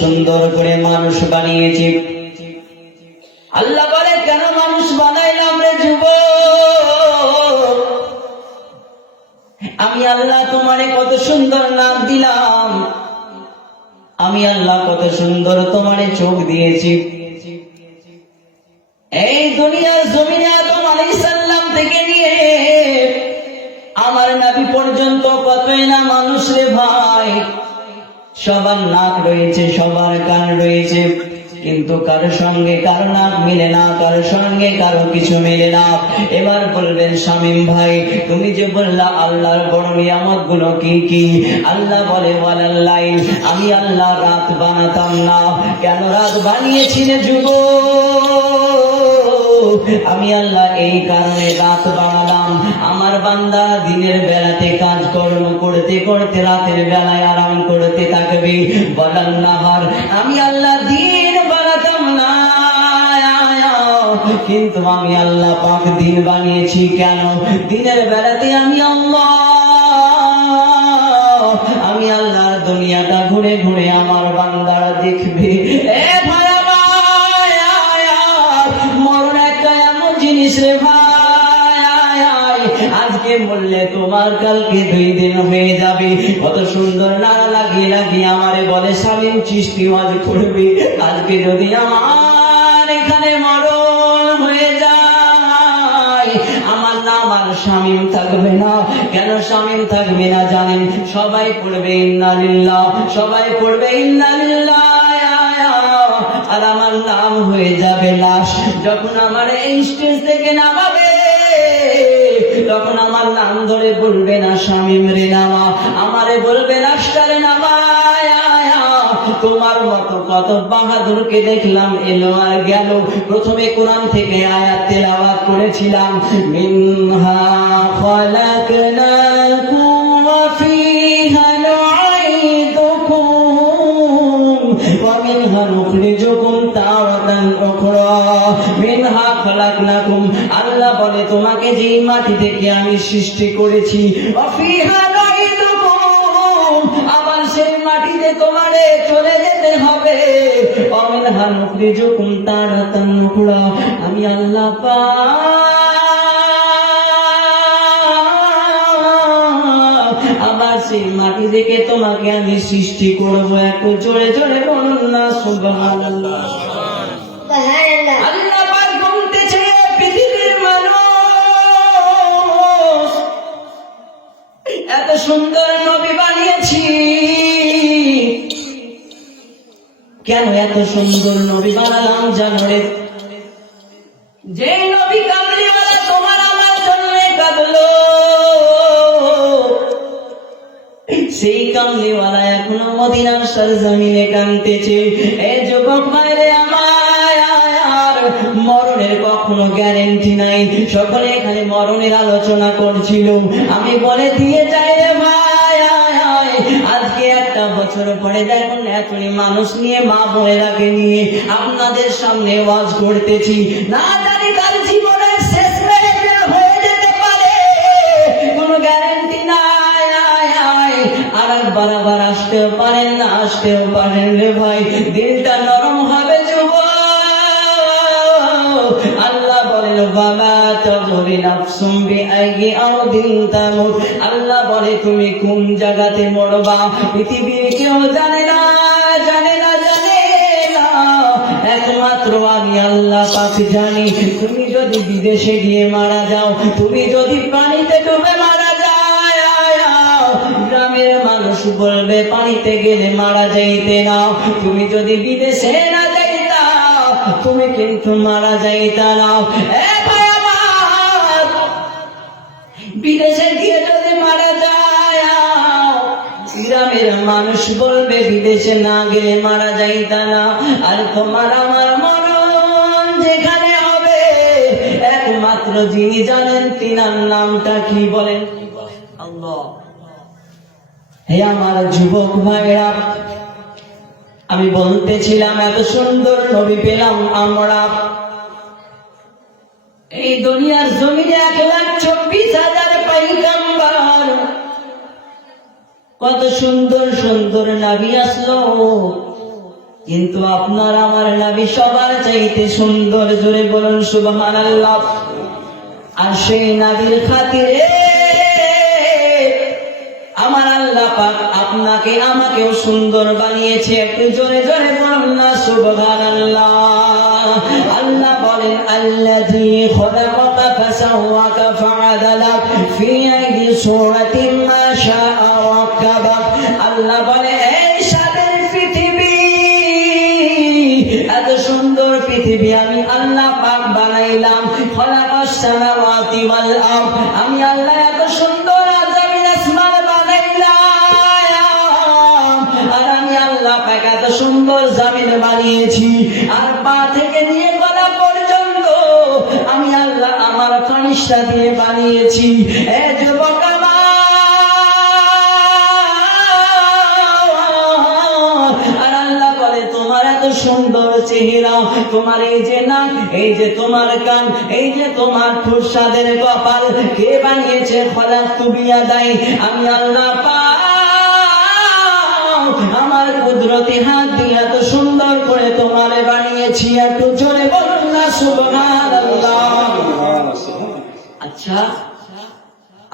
সুন্দর করে মানুষ বানিয়েছি। আল্লাহ বলে কেন মানুষ বানাইলাম রে যুবক? আমি আল্লাহ তোমারে কত সুন্দর নাম দিলাম, আমি আল্লাহ কত সুন্দর তোমারে চোখ দিয়েছি। এই দুনিয়ার জমিনে আদম আলাইহিস সালাম থেকে নিয়ে আমার নবী পর্যন্ত কতই না মানুষ রে ভাই, সবার নাক রয়েছে, সবার কান রয়েছে, কিন্তু কারো সঙ্গে কারো নাক মিলে না, কারো সঙ্গে কারো কিছু মিলে না। এবার বলবেন শামীম ভাই, তুমি যে বললা আল্লাহর বড় নিয়ামত গুলো কি কি? আল্লাহ বলে ওয়ালাল্লাইল, আমি আল্লাহ রাত বানাতাম না। কেন রাত বানিয়েছি রে যুবক? আমি আল্লাহ এই কারণে রাত বানালাম, আমার বান্দা দিনের বেলাতে কাজ কর্ম করতে করতে রাতের বেলায় আরাম করতে থাকবে। বলার নাহার, আমি আল্লাহ দিন বানাতাম না, কিন্তু আমি আল্লাহ পাক দিন বানিয়েছি। কেন? দিনের বেলাতে আমি আল্লাহর দুনিয়াটা ঘুরে ঘুরে আমার বান্দারা দেখবে। মরণ একটা এমন জিনিস রে ভাই, আজকে বললে তোমার কালকে 2 দিন হয়ে যাবে। কত সুন্দর নারা লাগিয়ে লাগিয়ে আমারে বলে শামীম চিশতি ওয়াজ করবে। আজকে যদি আমার এখানে মরণ হয়ে যায়, আমার নাম আর শামীম থাকবে না। কেন শামীম থাকবে না জানেন? সবাই পড়বে ইন্না লিল্লাহ, সবাই পড়বে ইন্না লিল্লাহ, আর আমার নাম হয়ে যাবে লাশ। যখন আমার এই স্টেজ থেকে নামাবে, তখন আমার নাম ধরে বলবে না শামীম রে নামা, আমারে বলবে লাশটারে নামা। তোমার মতো কত বাহাদুরকে দেখলাম এলো আর গেল। প্রথমে কোরআন থেকে আয়াত তেলাওয়াত করেছিলাম, মিনহা খালাকনাকুম ওয়া ফিহা নুঈদুকুম ওয়া মিনহা নুখরিজুকুম তারাতান উখরা। মিনহা খালাকনাকুম, আল্লাহ বলে তোমাকে যেই মাটি থেকে আমি সৃষ্টি করেছি, ওয়া ফিহা নুঈদুকুম, আবার সেই মাটিতে তোমারে চলে যেতে হবে। ওয়া মিনহা নুখরিজুকুম তারাতান উখরা, আমি আল্লাহ পাক আবার সেই মাটি থেকে তোমাকে আমি সৃষ্টি করব। একটু জোরে জোরে বলুন না সুবহানাল্লাহ। আল্লাহ পাক বলতেছে পৃথিবীর মানুষ, এত সুন্দর নবী বানিয়েছি। কেন এত সুন্দর নবী বানালাম জানো রে? যে নবী কামলিওয়ালা তোমার আমার জন্য কাঁদলো, সেই কামলিওয়ালা এখনো মদিনার সরজমিনে কাঁদতেছে। এই যুবক ভাইরে আমার, মরণের কখনো গ্যারেন্টি নাই। সকলে এখানে মরণের আলোচনা করছিল, আমি বলে দিয়ে যাই রে ভাই, আজকে 1 বছর পরে দেখুন এতই মানুষ নিয়ে, মা বোনেরাকে নিয়ে আপনাদের সামনে ওয়াজ করতেছি। না জানি কার জীবনের শেষ হয়ে যেতে পারে, কোনো গ্যারেন্টি নাই। আর একবার আবার আসতেও পারেন না, আসতেও পারেন রে ভাই। দিলটা নরম হবে যুবক। আল্লাহ বলেন বাবা তাদরি নাফসুম বিআইয়ি আরদিন তামুত, আল্লাহ বলে তুমি কোন জায়গাতে মরবা পৃথিবীর কেউ জানে না, জানে না, জানে না, একমাত্র আমি আল্লাহ পাক জানি। তুমি যদি বিদেশে গিয়ে মারা যাও, তুমি যদি পানিতে ডুবে মারা যাও, গ্রামের মানুষ বলবে পানিতে গেলে মারা যাইতে না। তুমি যদি বিদেশে না যাইতা, তুমি কিন্তু মারা যাইতা না। বিদেশে গিয়ে যদি মারা যায়, গ্রামের মানুষ বলবে বিদেশে না গেলে মারা যাইতা না। আর তোমার আমার মরণ যেখানে হবে, একমাত্র যিনি জানেন তিনার নামটা কি বলেন? আল্লাহ। হে আমার যুবক ভাইরা, আমি বলতেছিলাম এত সুন্দর নবী পেলাম আমরা। এই দুনিয়ার জমিনে 1,24,000 পয়গম্বর, কত সুন্দর সুন্দর নবী আসলো। কিন্তু আপনার আমার নবী সবার চাইতে সুন্দর, জোরে বলুন সুবহানাল্লাহ। আর সেই নবীর খাতিরে আমার আল্লাহ পাক আপনাকে আমাকেও সুন্দর বানিয়েছে, একটু জোরে জোরে বলুন না সুবহানাল্লাহ। আল্লাহ বলেন আল্লাযী খালাকাকা ফাসাওয়াকা ফাআদালাক ফি আইয়ি সূরাতিন মা শাআ রাক্কাবাক। আল্লাহ বলে এই সাদের পৃথিবী, এত সুন্দর পৃথিবী আমি আল্লাহ পাক বানাইলাম। খালাকাস সামাওয়াতি ওয়াল আরদ, আমি আল্লাহ এত সুন্দর জমিন আসমান বানাইলাম। আর আমি আল্লাহ পাক এত সুন্দর জমিন বানিয়েছি, আর পা থেকে নিয়ে গলা পর্যন্ত আমি আল্লাহ আমার ফারিস্তা দিয়ে বানিয়েছি। এ যুবক সুন্দর চেহারা, তোমার এই যে নাক, এই যে তোমার কান, এই যে তোমার ঠোঁট, সাদের কপাল কে বানিয়েছে? খালাকতু বিয়াদাই, আমি আল্লাহ পাক আমার কুদরতি হাত দিয়ে এত সুন্দর করে তোমারে বানিয়েছি। একটু জোরে বলুন না সুবহানাল্লাহ। আচ্ছা,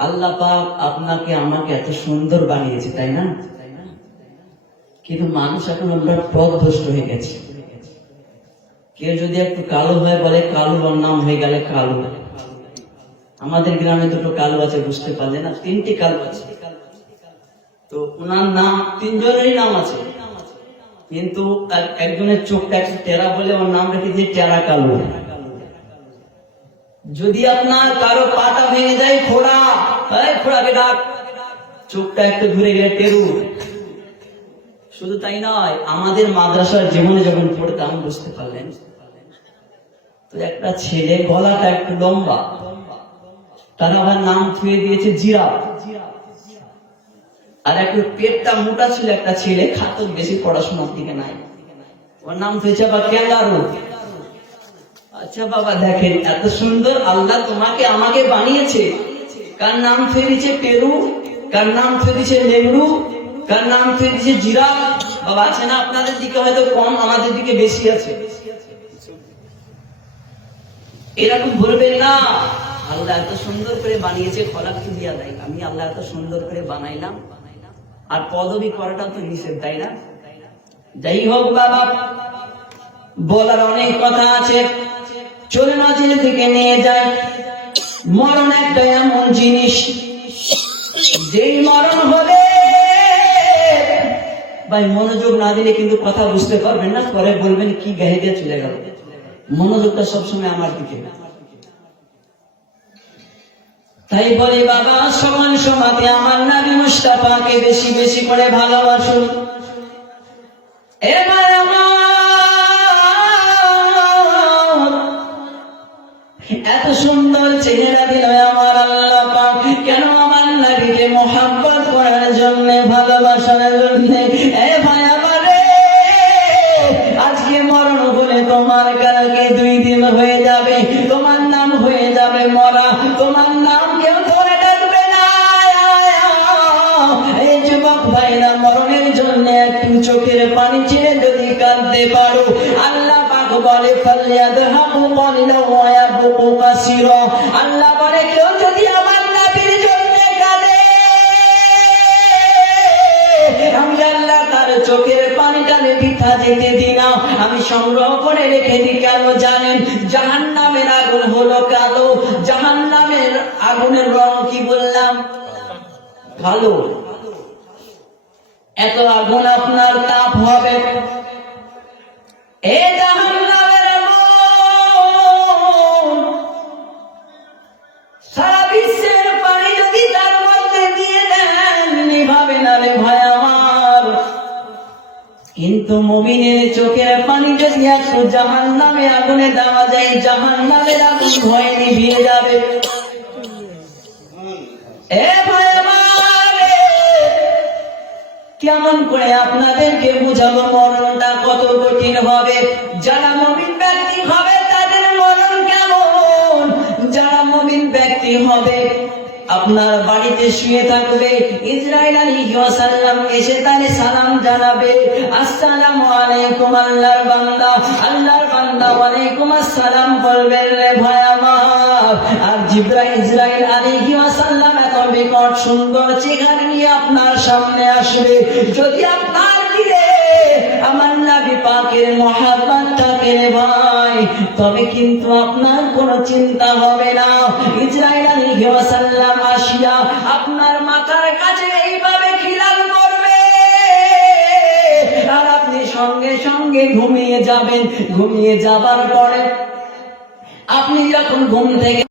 আল্লাহ পাক আপনাকে আমাকে এত সুন্দর বানিয়েছে, তাই না? কিন্তু মানুষ এখন আমরা পথভ্রষ্ট হয়ে গেছে। কেউ যদি একটু কালো হয় বলে কালু, ওর নাম হয়ে গেলে কালু। আমাদের গ্রামে দুটো কালু আছে, বুঝতে পারলে না? 3টি কালু আছে। তো ওনার নাম, 3 জনেরই নাম আছে, কিন্তু একজনের চোখটা একটু টেরা বলে ওর নাম রেখে দিয়ে টেরা কালু। যদি আপনার কারো পাটা ভেঙে যায়, খোড়া, খোড়াকে ডাক, চোখটা একটু ঘুরে গেলে টেরু। শুধু তাই নয়, আমাদের মাদ্রাসার জীবনে যখন পড়তাম, বুঝতে পারলেন, তো একটা ছেলে গলাটা একটু লম্বা, তার আবার নাম থুয়ে দিয়েছে জিরা। আর একটু পেটটা মোটা ছিল একটা ছেলে, খাতো, বেশি পড়াশোনার দিকে নাই, ওর নাম থুয়েছে আবার ক্যাঙ্গারু। আচ্ছা বাবা, দেখেন এত সুন্দর আল্লাহ তোমাকে আমাকে বানিয়েছে, কার নাম থুয়ে দিয়েছে টেরু, কার নাম থুয়ে দিয়েছে নেংরু, কার নাম থুয়ে দিয়েছে জিরা। বাবা আছে না আপনাদের দিকে? হয়তো কম, আমাদের দিকে বেশি আছে। এরকম বলবেন না, আল্লাহ এত সুন্দর করে বানিয়েছে, খালাকতু বিয়াদাই, আমি আল্লাহ এত সুন্দর করে বানাইলাম। আর পদবি করাটা তো নিষেধ, তাই না? যাই হোক বাবা, বলার অনেক কথা আছে, চলে মাঝে থেকে নিয়ে যায়। মরণ একটা এমন জিনিস, যেই মরণ হবে, ভাই মনোযোগ না দিলে কিন্তু কথা বুঝতে পারবেন না, পরে বলবেন কি গায়ে দিয়ে চলে গেল। মনোযোগটা সবসময় আমার দিকে। তাই বলি বাবা, সমান সমাতে আমার নবী মুস্তাফাকে বেশি বেশি করে ভালোবাসুন। এবার এত সুন্দর চেহারা দিল আমার আল্লাহ পাক, কেন? আমার নবীকে মোহাব্বত করার জন্য, ভালোবাসার জন্য। এ ভাই আমারে, আজকে মরণ বলে তোমার কালকে 2 দিন হয়ে যাবে, তোমার নাম হয়ে যাবে মরা, তোমার নাম কেউ ধরে ডাকবে না। এই যুবক ভাইরা, মরণের জন্য একটু চোখের পানি ছেড়ে যদি কাঁদতে পারো, আল্লাহ পাক বলে ফালিয়াদহাকু কালিলা ওয়া ইয়াবকু কাসীরা। আল্লাহ বলে কেউ যদি আমার নবীর জন্য কাঁদে, আমি আল্লাহ তার চোখের পানিটা বৃথা যেতে দিই না, আমি সংগ্রহ করে রেখে দিই। কেন জানেন? জাহান্নামের আগুন হলো কালো, জাহান্নামের আগুনের রং কি বললাম? কালো। এত আগুন আপনার তাপ হবে, এ জাহান্নামের আগুন সারা বিশ্বের পানি যদি তার মধ্যে দিয়ে দেন, নিভাবে না রে ভাই আমার। কিন্তু মুমিনের চোখের পানি যদি একটু জাহান্নামে আগুনে দেওয়া যায়, জাহান্নামের আগুন ভয়ে নিভিয়ে যাবে। এ ভাই আমার, কেমন করে আপনাদেরকে বুঝাবো মরণটা কত কঠিন হবে? যারা মুমিন ব্যক্তি হবে তাদের মরণ কেমন? যারা মুমিন ব্যক্তি হবে, আপনার বাড়িতে শুয়ে থাকবে, ইসরাইল আলাইহিস সালাম এসে তারে সালাম জানাবে, আসসালামু আলাইকুম আল্লাহর বান্দা, আল্লাহর বান্দা ওয়ালাইকুম আসসালাম বলবেন রে ভাই আমার। আর ইসরাইল আলাইহিস সালাম এত বিকট সুন্দর চেহারা নিয়ে আপনার সামনে আসবে। যদি আপনার দিলে আমার নবী পাকের মহব্বত থাকে রে ভাই, তবে কিন্তু আপনার কোনো চিন্তা হবে না। ইসরাইল আলাইহিস সালাম আসিয়া আপনার মাথার কাছে এইভাবে খিলান করবে, আর আপনি সঙ্গে সঙ্গে ঘুমিয়ে যাবেন। ঘুমিয়ে যাবার পরে আপনি যখন ঘুম থেকে